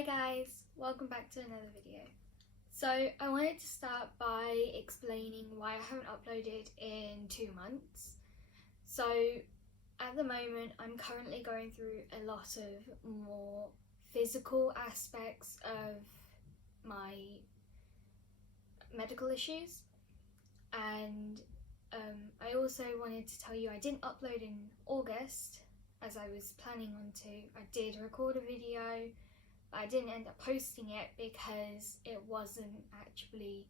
Hi guys, welcome back to another video. So I wanted to start by explaining why I haven't uploaded in 2 months. So at the moment I'm currently going through a lot of more physical aspects of my medical issues, and I also wanted to tell you I didn't upload in August as I was planning on to. I did record a video, but I didn't end up posting it because it wasn't actually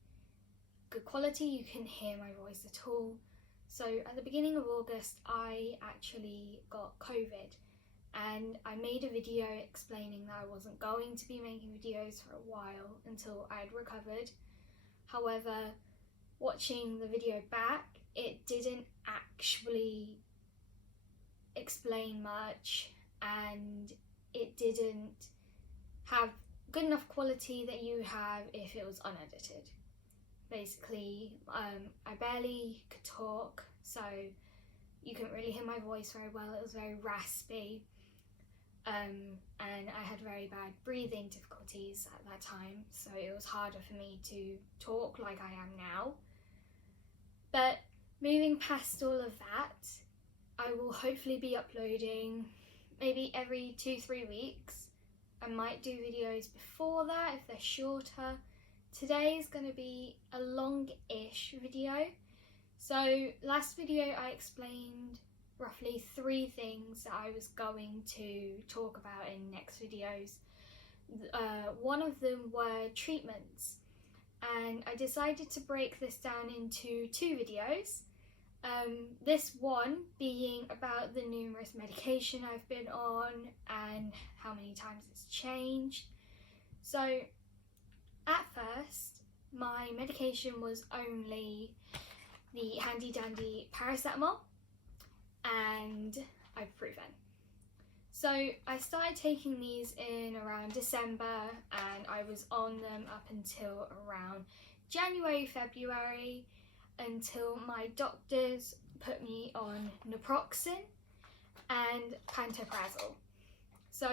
good quality. You couldn't hear my voice at all. So at the beginning of August I actually got COVID, and I made a video explaining that I wasn't going to be making videos for a while until I had recovered. However, watching the video back, it didn't actually explain much, and it didn't have good enough quality that you have if it was unedited. Basically, I barely could talk, so you couldn't really hear my voice very well. It was very raspy, and I had very bad breathing difficulties at that time, so it was harder for me to talk like I am now. But moving past all of that, I will hopefully be uploading maybe every 2-3 weeks. I might do videos before that if they're shorter. Today is going to be a long-ish video. So last video I explained roughly 3 things that I was going to talk about in next videos. One of them were treatments, and I decided to break this down into 2 videos. This one being about the numerous medication I've been on and how many times it's changed. So at first my medication was only the handy dandy paracetamol and ibuprofen. So I started taking these in around December, and I was on them up until around January, February, until my doctors put me on naproxen and pantoprazole. So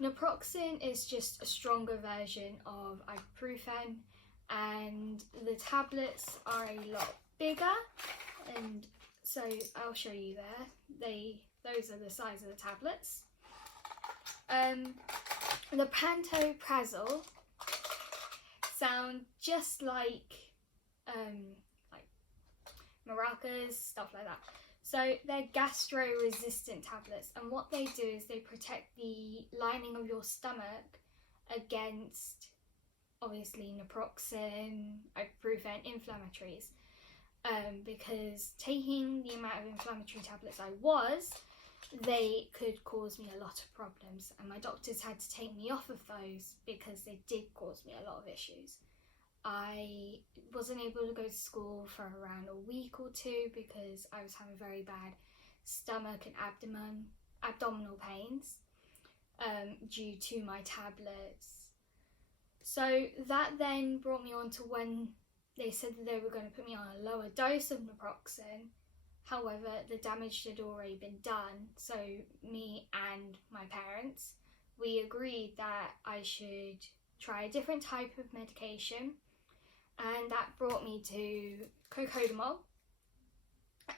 naproxen is just a stronger version of ibuprofen, and the tablets are a lot bigger, and so I'll show you there. Those are the size of the tablets. The pantoprazole sound just like maracas, stuff like that. So they're gastro-resistant tablets, and what they do is they protect the lining of your stomach against, obviously, naproxen, ibuprofen, inflammatories. Because taking the amount of inflammatory tablets I was, they could cause me a lot of problems, and my doctors had to take me off of those because they did cause me a lot of issues. I wasn't able to go to school for around a week or 2 because I was having very bad stomach and abdominal pains due to my tablets. So that then brought me on to when they said that they were going to put me on a lower dose of naproxen. However, the damage had already been done, so me and my parents, we agreed that I should try a different type of medication, and that brought me to cocodamol.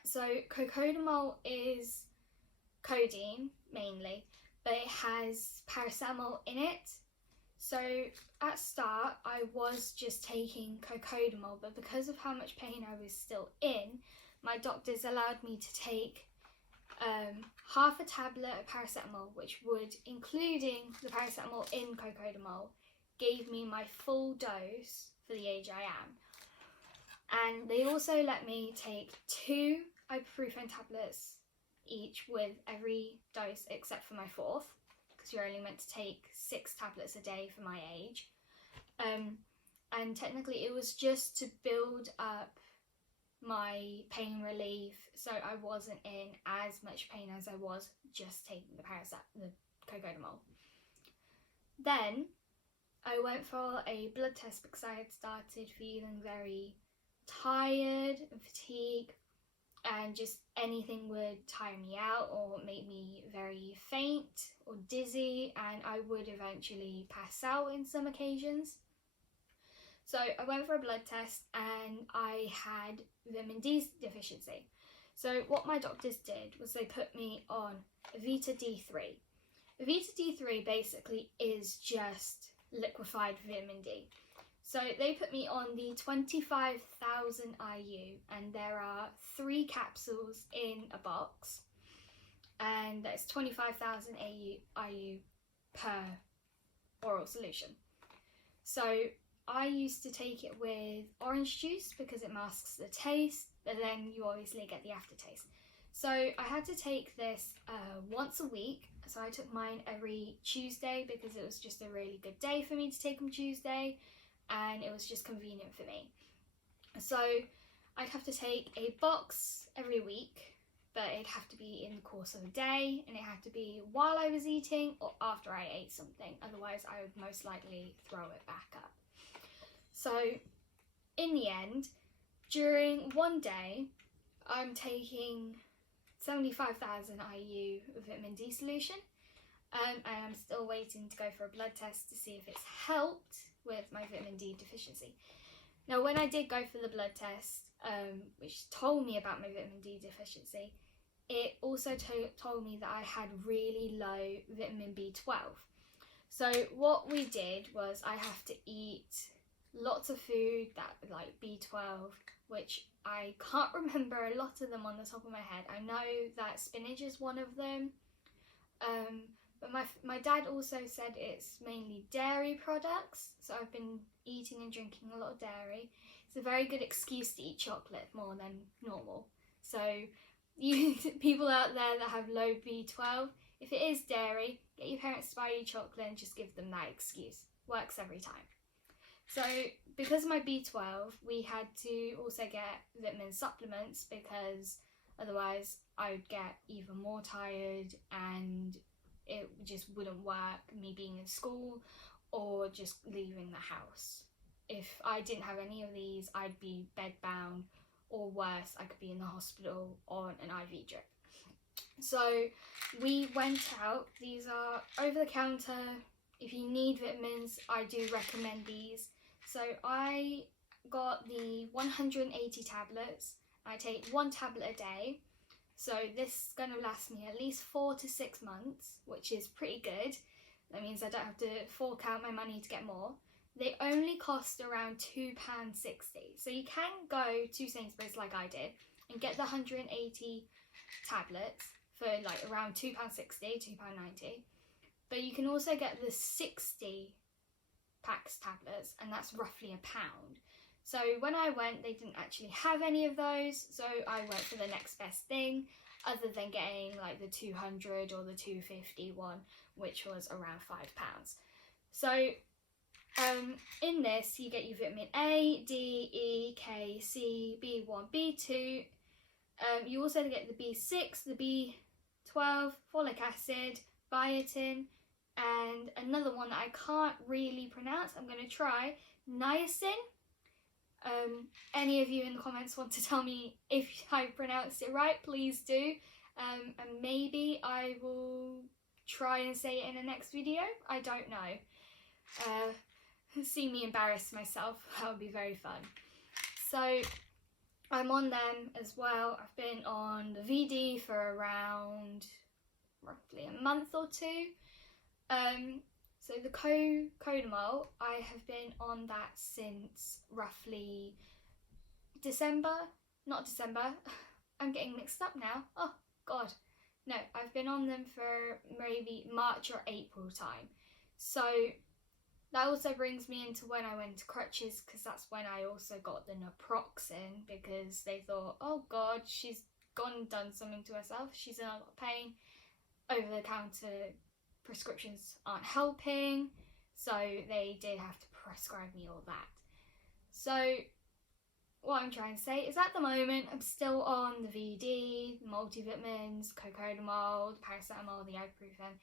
So cocodamol is codeine mainly, but it has paracetamol in it. So at start I was just taking cocodamol, but because of how much pain I was still in, my doctors allowed me to take half a tablet of paracetamol, which would, including the paracetamol in cocodamol, gave me my full dose for the age I am. And they also let me take 2 ibuprofen tablets each with every dose except for my 4th, because you're only meant to take 6 tablets a day for my age. And technically it was just to build up my pain relief, so I wasn't in as much pain as I was just taking the cocodamol. Then I went for a blood test because I had started feeling very tired and fatigued. and just anything would tire me out or make me very faint or dizzy, and I would eventually pass out in some occasions. So I went for a blood test and I had vitamin D deficiency. So what my doctors did was they put me on Vita D3. Vita D3 basically is just liquefied vitamin D. So they put me on the 25,000 IU, and there are 3 capsules in a box, and that's 25,000 IU per oral solution. So I used to take it with orange juice because it masks the taste, but then you obviously get the aftertaste. So I had to take this once a week. So I took mine every Tuesday because it was just a really good day for me to take them Tuesday, and it was just convenient for me. So I'd have to take a box every week, but it'd have to be in the course of a day, and it had to be while I was eating or after I ate something. Otherwise, I would most likely throw it back up. So in the end, during one day, I'm taking 75,000 IU vitamin D solution, and I'm still waiting to go for a blood test to see if it's helped with my vitamin D deficiency. Now, when I did go for the blood test, which told me about my vitamin D deficiency, it also told me that I had really low vitamin B12. So what we did was I have to eat lots of food that like B12, which I can't remember a lot of them on the top of my head. I know that spinach is one of them, but my dad also said it's mainly dairy products, so I've been eating and drinking a lot of dairy. It's a very good excuse to eat chocolate more than normal. So you people out there that have low B12, if it is dairy, get your parents to buy you chocolate and just give them that excuse. Works every time. So because of my B12, we had to also get vitamin supplements because otherwise I would get even more tired and it just wouldn't work, me being in school or just leaving the house. If I didn't have any of these, I'd be bedbound, or worse, I could be in the hospital on an IV drip. So we went out. These are over the counter. If you need vitamins, I do recommend these. So I got the 180 tablets. I take 1 tablet a day. So this is going to last me at least 4 to 6 months, which is pretty good. That means I don't have to fork out my money to get more. They only cost around £2.60. So you can go to Sainsbury's like I did and get the 180 tablets for like around £2.60, £2.90. But you can also get the 60 packs tablets, and that's roughly £1. So when I went, they didn't actually have any of those, so I went for the next best thing, other than getting like the 200 or the 250 one, which was around £5. So in this, you get your vitamin A, D, E, K, C, B1, B2. You also get the B6, the B12, folic acid, biotin, and another one that I can't really pronounce. I'm going to try niacin. Any of you in the comments want to tell me if I pronounced it right, please do. And maybe I will try and say it in the next video. I don't know. See me embarrass myself. That would be very fun. So I'm on them as well. I've been on the VD for around roughly a month or 2. So the Codamol, I have been on that since roughly not December, I'm getting mixed up now, oh god, no, I've been on them for maybe March or April time. So that also brings me into when I went to crutches, because that's when I also got the naproxen, because they thought, oh god, she's gone and done something to herself, she's in a lot of pain, over the counter prescriptions aren't helping, so they did have to prescribe me all that. So what I'm trying to say is at the moment I'm still on the VD, the multivitamins, Cocodamol, the paracetamol, the ibuprofen,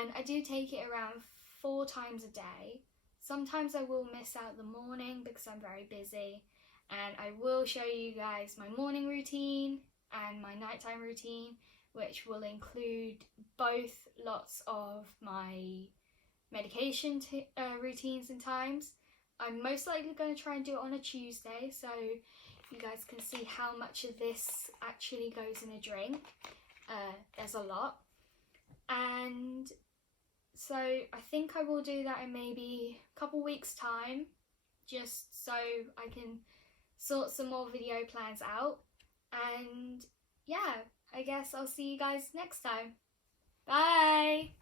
and I do take it around 4 times a day. Sometimes I will miss out the morning because I'm very busy, and I will show you guys my morning routine and my nighttime routine, which will include both lots of my medication routines and times. I'm most likely going to try and do it on a Tuesday, so you guys can see how much of this actually goes in a drink. There's a lot. And so I think I will do that in maybe a couple weeks time, just so I can sort some more video plans out. And yeah, I guess I'll see you guys next time. Bye!